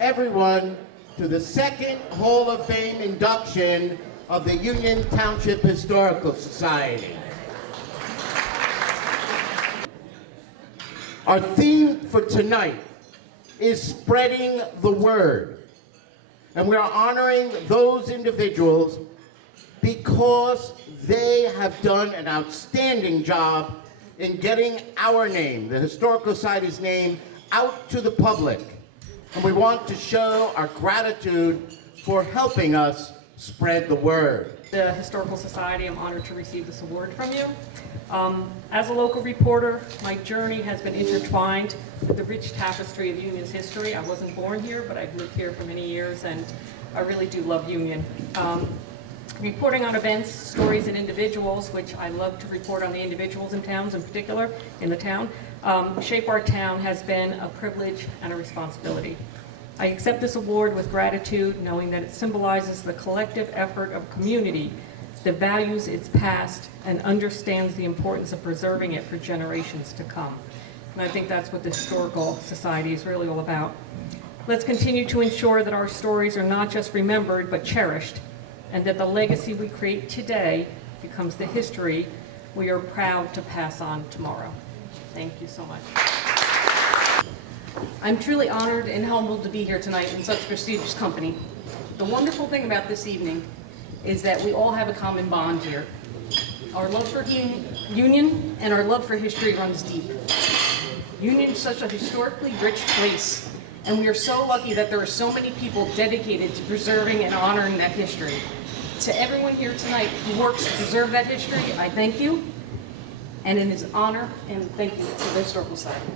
everyone to the second Hall of Fame induction of the Union Township Historical Society. Our theme for tonight is spreading the word. And we are honoring those individuals because they have done an outstanding job in getting our name, the Historical Society's name, out to the public. And we want to show our gratitude for helping us spread the word. The Historical Society, I'm honored to receive this award from you. As a local reporter, my journey has been intertwined with the rich tapestry of Union's history. I wasn't born here, but I've lived here for many years, and I really do love Union. Reporting on events, stories, and individuals, which I love to report on the individuals in towns in particular, in the town, shape our town has been a privilege and a responsibility. I accept this award with gratitude, knowing that it symbolizes the collective effort of a community that values its past and understands the importance of preserving it for generations to come. And I think that's what the Historical Society is really all about. Let's continue to ensure that our stories are not just remembered, but cherished, and that the legacy we create today becomes the history we are proud to pass on tomorrow. Thank you so much. I'm truly honored and humbled to be here tonight in such prestigious company. The wonderful thing about this evening is that we all have a common bond here. Our love for Union and our love for history runs deep. Union is such a historically rich place, and we are so lucky that there are so many people dedicated to preserving and honoring that history. To everyone here tonight who works to preserve that history, I thank you, and it is an honor, and thank you to the Historical Society.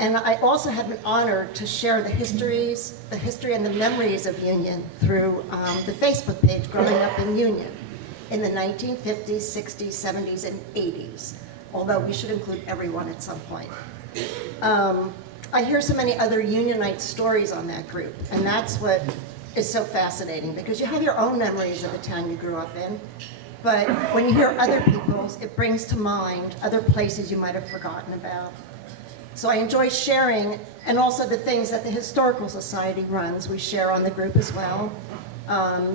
And I also have been honored to share the history and the memories of Union through the Facebook page Growing Up in Union in the 1950s, 60s, 70s, and 80s, although we should include everyone at some point. I hear so many other Unionite stories on that group, and that's what is so fascinating, because you have your own memories of the town you grew up in, but when you hear other people's, it brings to mind other places you might have forgotten about. So I enjoy sharing, and also the things that the Historical Society runs, we share on the group as well.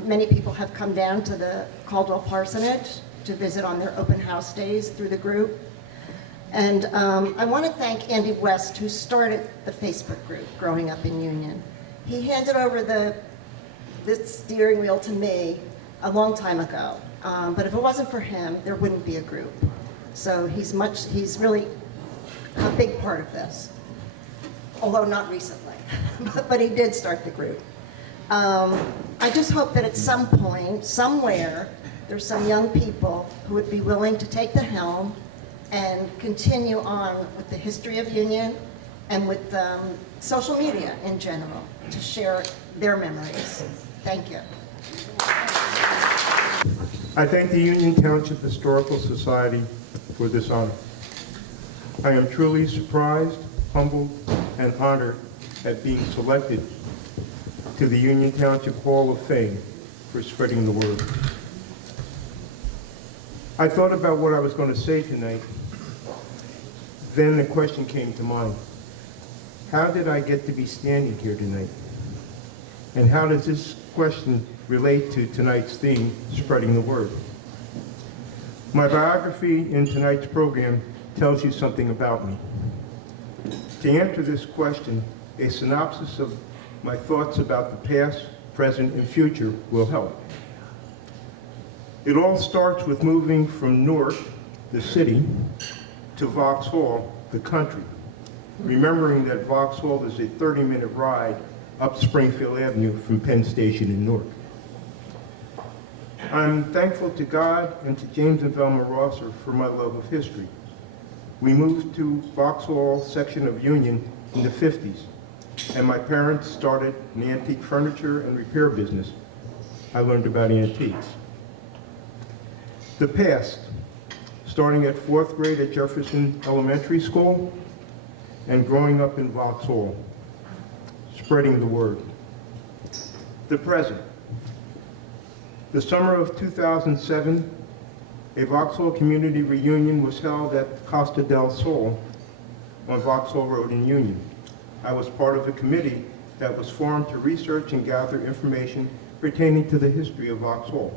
Many people have come down to the Caldwell Parsonage to visit on their open house days through the group. And I want to thank Andy West, who started the Facebook group, Growing Up in Union. He handed over this steering wheel to me a long time ago. But if it wasn't for him, there wouldn't be a group. So he's really a big part of this, although not recently, but he did start the group. I just hope that at some point, somewhere, there's some young people who would be willing to take the helm and continue on with the history of Union and with social media in general to share their memories. Thank you. I thank the Union Township Historical Society for this honor. I am truly surprised, humbled, and honored at being selected to the Union Township Hall of Fame for spreading the word. I thought about what I was going to say tonight. Then the question came to mind. How did I get to be standing here tonight? And how does this question relate to tonight's theme, spreading the word? My biography in tonight's program tells you something about me. To answer this question, a synopsis of my thoughts about the past, present, and future will help. It all starts with moving from Newark, the city, to Vauxhall, the country, remembering that Vauxhall is a 30-minute ride up Springfield Avenue from Penn Station in Newark. I'm thankful to God and to James and Velma Rosser for my love of history. We moved to Vauxhall section of Union in the 50s, and my parents started an antique furniture and repair business. I learned about antiques. The past, starting at 4th grade at Jefferson Elementary School and growing up in Vauxhall, spreading the word. The present. The summer of 2007, a Vauxhall community reunion was held at Costa del Sol on Vauxhall Road in Union. I was part of a committee that was formed to research and gather information pertaining to the history of Vauxhall.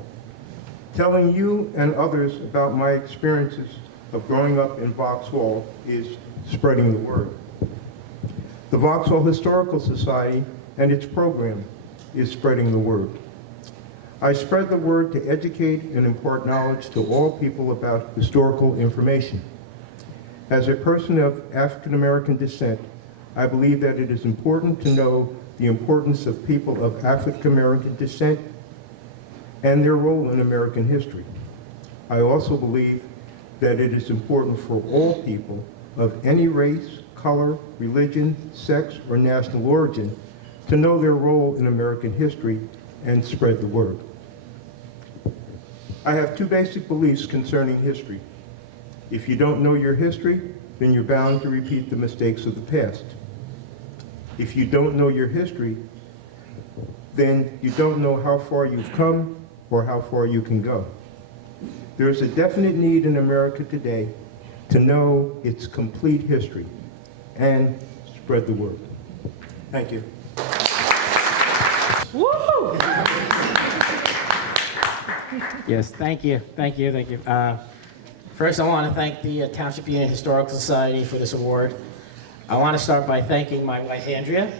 Telling you and others about my experiences of growing up in Vauxhall is spreading the word. The Vauxhall Historical Society and its program is spreading the word. I spread the word to educate and impart knowledge to all people about historical information. As a person of African American descent, I believe that it is important to know the importance of people of African American descent and their role in American history. I also believe that it is important for all people of any race, color, religion, sex, or national origin to know their role in American history and spread the word. I have two basic beliefs concerning history. If you don't know your history, then you're bound to repeat the mistakes of the past. If you don't know your history, then you don't know how far you've come or how far you can go. There is a definite need in America today to know its complete history and spread the word. Thank you. Woo! Yes, thank you. First, I want to thank the Township Union Historical Society for this award. I want to start by thanking my wife, Andrea.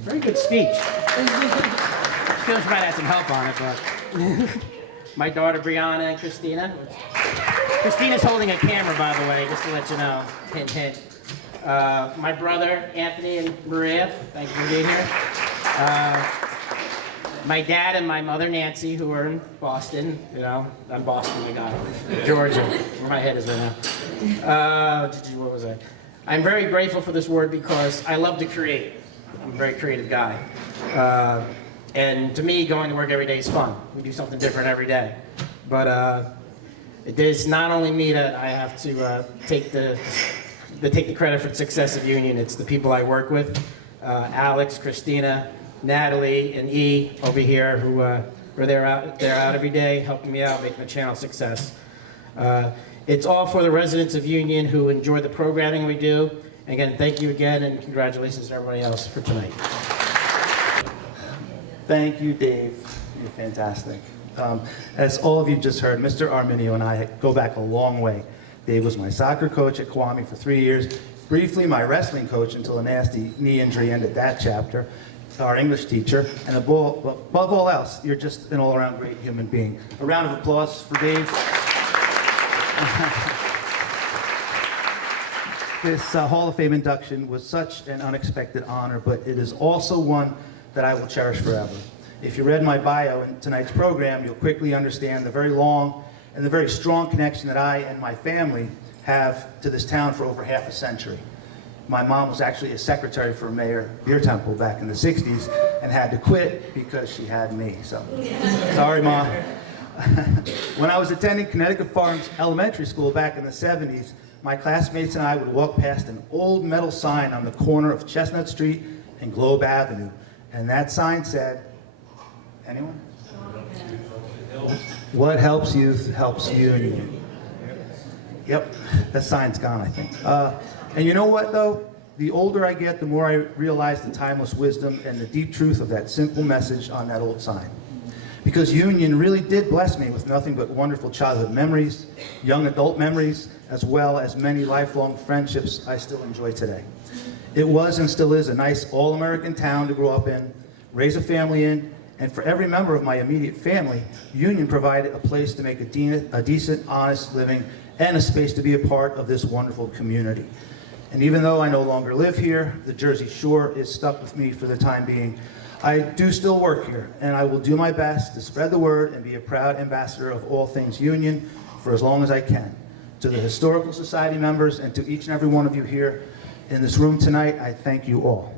Very good speech. She might have some help on it, but my daughter, Brianna, and Christina. Christina's holding a camera, by the way, just to let you know. Hint, hint. My brother, Anthony, and Maria. Thank you for being here. My dad and my mother, Nancy, who are in Boston. You know, I'm Boston, I got it. Georgia, where my head is right now. What was I? I'm very grateful for this award because I love to create. I'm a very creative guy. And to me, going to work every day is fun. We do something different every day. But it is not only me that I have to take the credit for the success of Union. It's the people I work with, Alex, Christina, Natalie, and E over here, who are they're out every day helping me out, making the channel a success. It's all for the residents of Union who enjoy the programming we do. And again, thank you again, and congratulations to everybody else for tonight. Thank you, Dave. You're fantastic. As all of you just heard, Mr. Arminio and I go back a long way. Dave was my soccer coach at Kwame for 3 years, briefly my wrestling coach until a nasty knee injury ended that chapter, our English teacher, and above all else, you're just an all-around great human being. A round of applause for Dave. This Hall of Fame induction was such an unexpected honor, but it is also one that I will cherish forever. If you read my bio in tonight's program, you'll quickly understand the very long and the very strong connection that I and my family have to this town for over half a century. My mom was actually a secretary for Mayor Beer Temple back in the 60s and had to quit because she had me, so sorry, Mom. When I was attending Connecticut Farms Elementary School back in the 70s, my classmates and I would walk past an old metal sign on the corner of Chestnut Street and Globe Avenue. And that sign said, anyone? What helps youth helps Union. Yep, that sign's gone, I think. And you know what, though? The older I get, the more I realize the timeless wisdom and the deep truth of that simple message on that old sign. Because Union really did bless me with nothing but wonderful childhood memories, young adult memories, as well as many lifelong friendships I still enjoy today. It was and still is a nice all-American town to grow up in, raise a family in, and for every member of my immediate family, Union provided a place to make a decent, honest living and a space to be a part of this wonderful community. And even though I no longer live here, the Jersey Shore is stuck with me for the time being. I do still work here, and I will do my best to spread the word and be a proud ambassador of all things Union for as long as I can. To the Historical Society members and to each and every one of you here in this room tonight, I thank you all.